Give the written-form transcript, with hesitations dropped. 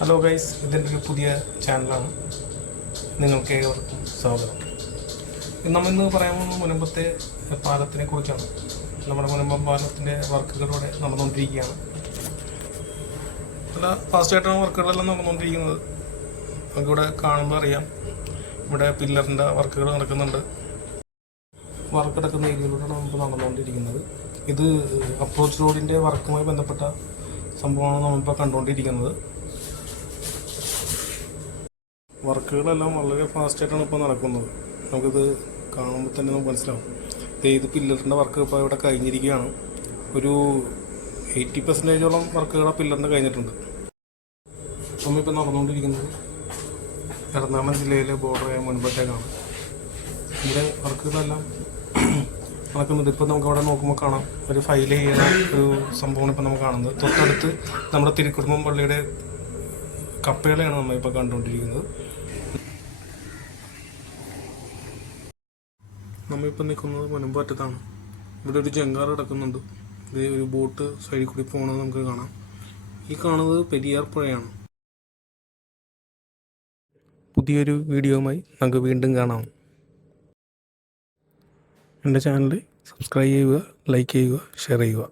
Hello guys, ഇതിൻ്റെ ഒരു പുതിയ ചാനലാണ്. നിങ്ങൾക്ക് ഏവർക്കും സ്വാഗതം. നമ്മിന്ന് പറയാൻ പോകുന്ന മുനമ്പത്തെ പാലത്തിനെ കുറിച്ചാണ്. നമ്മുടെ മുനമ്പം പാലത്തിൻ്റെ വർക്കുകളിലൂടെ നടന്നുകൊണ്ടിരിക്കുകയാണ്. നല്ല ഫാസ്റ്റായിട്ടാണ് വർക്കുകളെല്ലാം നടന്നുകൊണ്ടിരിക്കുന്നത്. നമുക്കിവിടെ കാണുമ്പോൾ അറിയാം, ഇവിടെ പില്ലറിൻ്റെ വർക്കുകൾ നടക്കുന്നുണ്ട്. വർക്ക് നടക്കുന്ന ഏരിയയിലൂടെയാണ് നമുക്ക് നടന്നുകൊണ്ടിരിക്കുന്നത്. ഇത് അപ്രോച്ച് റോഡിൻ്റെ വർക്കുമായി ബന്ധപ്പെട്ട സംഭവമാണ് നമ്മളിപ്പോൾ കണ്ടുകൊണ്ടിരിക്കുന്നത്. വർക്കുകളെല്ലാം വളരെ ഫാസ്റ്റായിട്ടാണ് ഇപ്പോൾ നടക്കുന്നത്. നമുക്കിത് കാണുമ്പോൾ തന്നെ നമുക്ക് മനസ്സിലാവും. ഇത് പില്ലറിൻ്റെ വർക്ക് ഇപ്പോൾ ഇവിടെ കഴിഞ്ഞിരിക്കുകയാണ്. ഒരു 80% വർക്കുകൾ ആ പില്ലറിൻ്റെ കഴിഞ്ഞിട്ടുണ്ട്. നമ്മളിപ്പോൾ നടന്നുകൊണ്ടിരിക്കുന്നത് എറണാകുളം ജില്ലയിലെ ബോർഡറായ മുൻപത്തേക്കാണ്. ഇവിടെ വർക്കുകളെല്ലാം നടക്കുന്നുണ്ട്. ഇപ്പോൾ നമുക്ക് അവിടെ നോക്കുമ്പോൾ കാണാം, ഒരു ഫയൽ ചെയ്യുന്ന ഒരു സംഭവമാണ് ഇപ്പോൾ നമുക്ക് കാണുന്നത്. തൊട്ടടുത്ത് നമ്മുടെ തിരുക്കുടുംബം പള്ളിയുടെ കപ്പേളയാണ് നമ്മളിപ്പോൾ കണ്ടുകൊണ്ടിരിക്കുന്നത്. നമ്മളിപ്പോൾ നിൽക്കുന്നത് മുനമ്പറ്റത്താണ്. ഇവിടെ ഒരു ജങ്കാർ കിടക്കുന്നുണ്ട്. ഇത് ഒരു ബോട്ട് സൈഡിൽ കൂടി പോകുന്നത് നമുക്ക് കാണാം. ഈ കാണുന്നത് പെരിയാർ പുഴയാണ്. പുതിയൊരു വീഡിയോയുമായി നമുക്ക് വീണ്ടും കാണാം. എൻ്റെ ചാനൽ സബ്സ്ക്രൈബ് ചെയ്യുക, ലൈക്ക് ചെയ്യുക, ഷെയർ ചെയ്യുക.